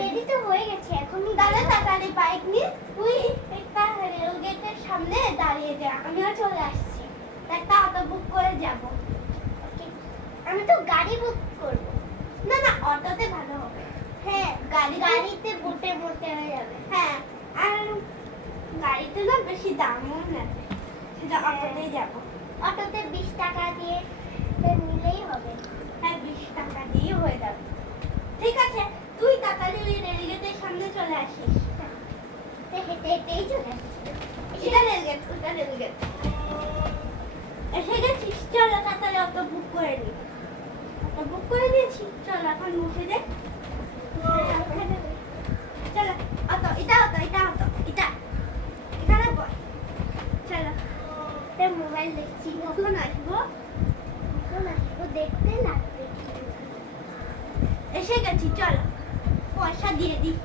Ready তো হয়ে গেছে এখনই। দাদা তাড়াতাড়ি বাইক নিয়ে তুই একটা রেল গেটের সামনে দাঁড়িয়ে যা, আমিও চলে আসছি। একটা অটো বুক করে যাব। ওকে, আমি তো গাড়ি বুক করব। না না, অটোতে ভালো হবে। হ্যাঁ, গাড়িতে বুটে বুটে হয়ে যাবে। হ্যাঁ, আর গাড়িতে না বেশি দামও নেবে, সেটা অটোতেই যাব। অটোতে 20 টাকা দিয়ে নিলেই হবে। হ্যাঁ, 20 টাকা দিয়ে হয়ে যাবে। ঠিক আছে, তুই তাড়াতাড়ি ওই রেলগেটের সামনে চলে আসিস। হেঁটে হেঁটেই চলে আসছি। এটা রেলগেট, ওটা রেলগেট। এসে গেছিস? চল তাড়াতাড়ি অটো বুক করে নি। অটো বুক করে দিয়েছি, চল এখন বসে দে। চলো, অটো, এটা এখানে বল। চলো, মোবাইল দেখছি। কখন আসবো দেখতে লাগবে। এসে গেছি, চলো পয়সা দিয়ে দিই।